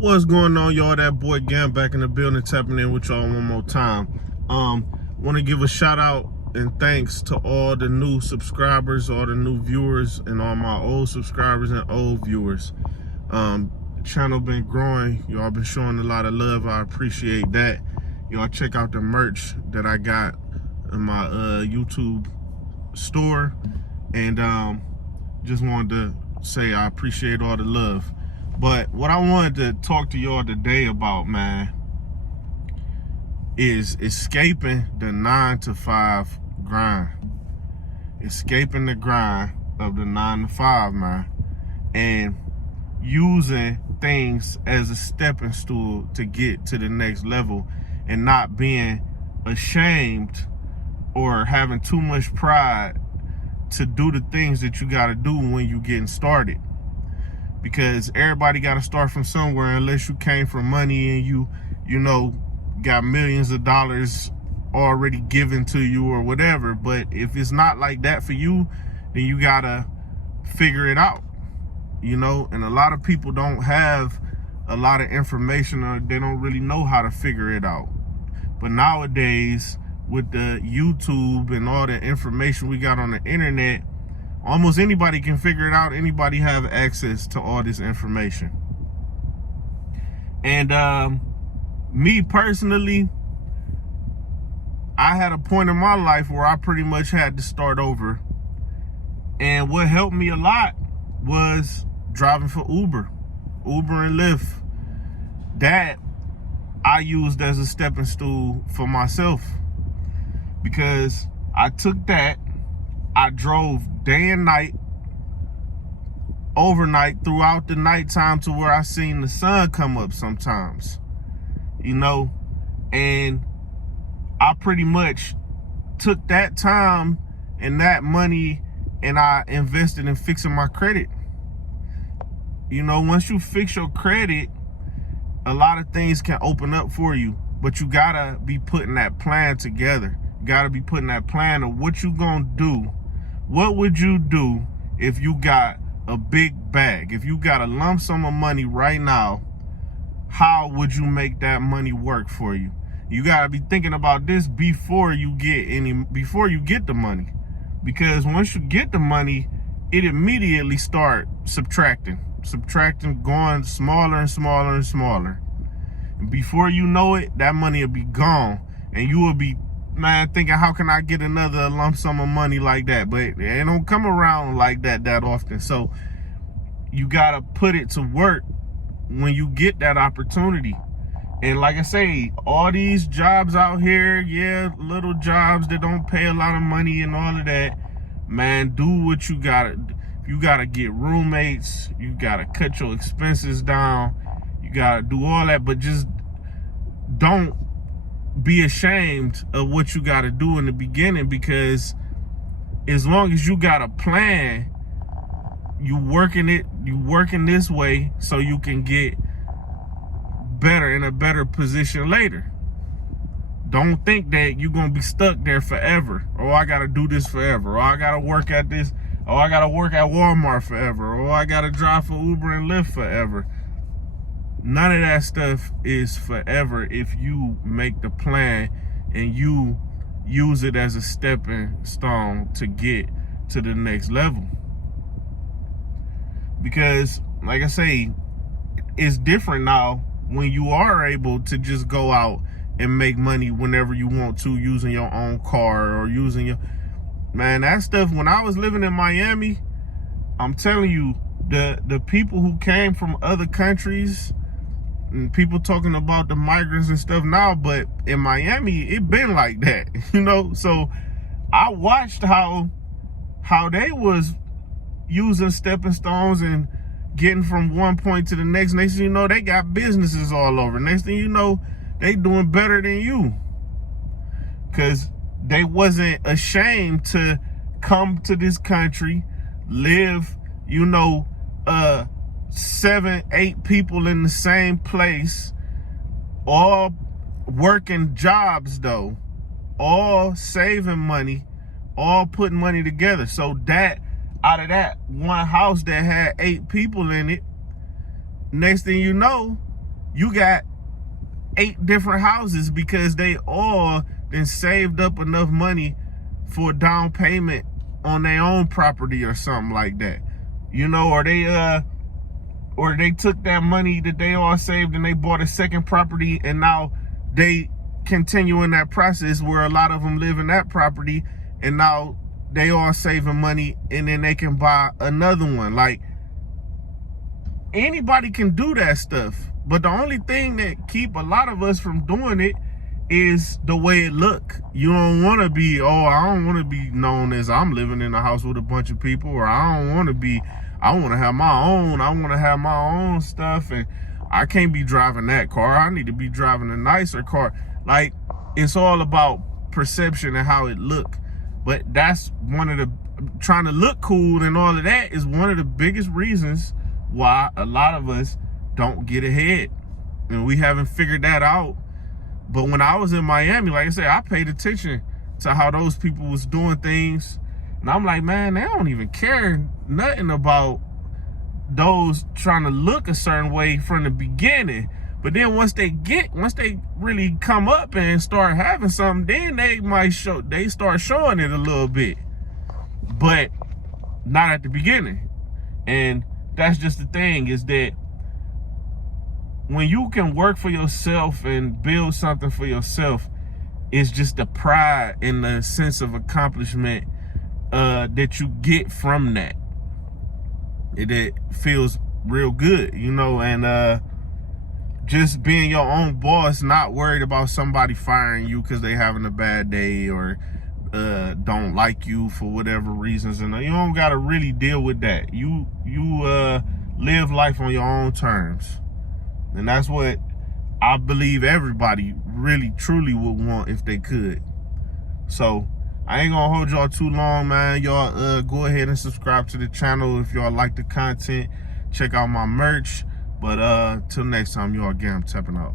What's going on, y'all? That boy Gam back in the building, tapping in with y'all one more time. Want to give a shout out and thanks to all the new subscribers, all the new viewers, and all my old subscribers and old viewers. The channel been growing. Y'all been showing a lot of love. I appreciate that. Y'all check out the merch that I got in my YouTube store, and just wanted to say I appreciate all the love. But what I wanted to talk to y'all today about, man, is escaping the 9-to-5 grind. Escaping the grind of the 9-to-5, man. And using things as a stepping stool to get to the next level, and not being ashamed or having too much pride to do the things that you got to do when you getting started. Because everybody got to start from somewhere, unless you came from money and you know, got millions of dollars already given to you or whatever. But if it's not like that for you, then you got to figure it out, you know. And a lot of people don't have a lot of information, or they don't really know how to figure it out. But nowadays, with the YouTube and all the information we got on the internet, almost anybody can figure it out. Anybody have access to all this information. And me personally, I had a point in my life where I pretty much had to start over. And what helped me a lot was driving for Uber and Lyft. That I used as a stepping stool for myself, because I took that, I drove day and night, overnight, throughout the nighttime, to where I seen the sun come up sometimes, you know. And I pretty much took that time and that money and I invested in fixing my credit. You know, once you fix your credit, a lot of things can open up for you, but you gotta be putting that plan together. You gotta be putting that plan of what you gonna do. What would you do if you got a big bag? If you got a lump sum of money right now, how would you make that money work for you? You gotta be thinking about this before you get the money. Because once you get the money, it immediately start subtracting, going smaller and smaller and smaller. And before you know it, that money will be gone, and you will be, man, thinking, how can I get another lump sum of money like that? But it don't come around like that often. So you gotta put it to work when you get that opportunity. And like I say, all these jobs out here, yeah, little jobs that don't pay a lot of money and all of that, man, do what you gotta. You gotta get roommates, you gotta cut your expenses down, you gotta do all that, but just don't be ashamed of what you got to do in the beginning, because as long as you got a plan, you working this way so you can get better, in a better position later. Don't think that you're gonna be stuck there forever. Oh, I gotta do this forever. Oh, I gotta work at this. Oh, I gotta work at Walmart forever. Oh, I gotta drive for Uber and Lyft forever. None of that stuff is forever if you make the plan and you use it as a stepping stone to get to the next level. Because, like I say, it's different now when you are able to just go out and make money whenever you want to, using your own car or using your... Man, that stuff, when I was living in Miami, I'm telling you, the people who came from other countries, and people talking about the migrants and stuff now, but in Miami, it been like that, you know? So I watched how they was using stepping stones and getting from one point to the next. Next thing you know, they got businesses all over. Next thing you know, they doing better than you, because they wasn't ashamed to come to this country, live, you know, 7-8 people in the same place, all working jobs though, all saving money, all putting money together. So that, out of that one house that had 8 people in it, next thing you know, you got 8 different houses because they all then saved up enough money for down payment on their own property or something like that. You know, or they took that money that they all saved and they bought a second property, and now they continue in that process where a lot of them live in that property, and now they all saving money, and then they can buy another one. Like, anybody can do that stuff, but the only thing that keep a lot of us from doing it is the way it look. You don't want to be, I don't want to be known as I'm living in a house with a bunch of people, or I want to have my own. I want to have my own stuff, and I can't be driving that car. I need to be driving a nicer car. Like, it's all about perception and how it look. But that's one of the, trying to look cool and all of that is one of the biggest reasons why a lot of us don't get ahead. And we haven't figured that out. But when I was in Miami, like I said, I paid attention to how those people was doing things. And I'm like, man, they don't even care nothing about those trying to look a certain way from the beginning. But then once they really come up and start having something, then they start showing it a little bit. But not at the beginning. And that's just the thing, is that when you can work for yourself and build something for yourself, it's just the pride and the sense of accomplishment that you get from that. It feels real good, you know, and just being your own boss, not worried about somebody firing you because they having a bad day or don't like you for whatever reasons, and you don't gotta really deal with that. You live life on your own terms, and that's what I believe everybody really truly would want if they could. So I ain't gonna hold y'all too long, man. Y'all go ahead and subscribe to the channel if y'all like the content. Check out my merch. But till next time, y'all, again, I'm tapping out.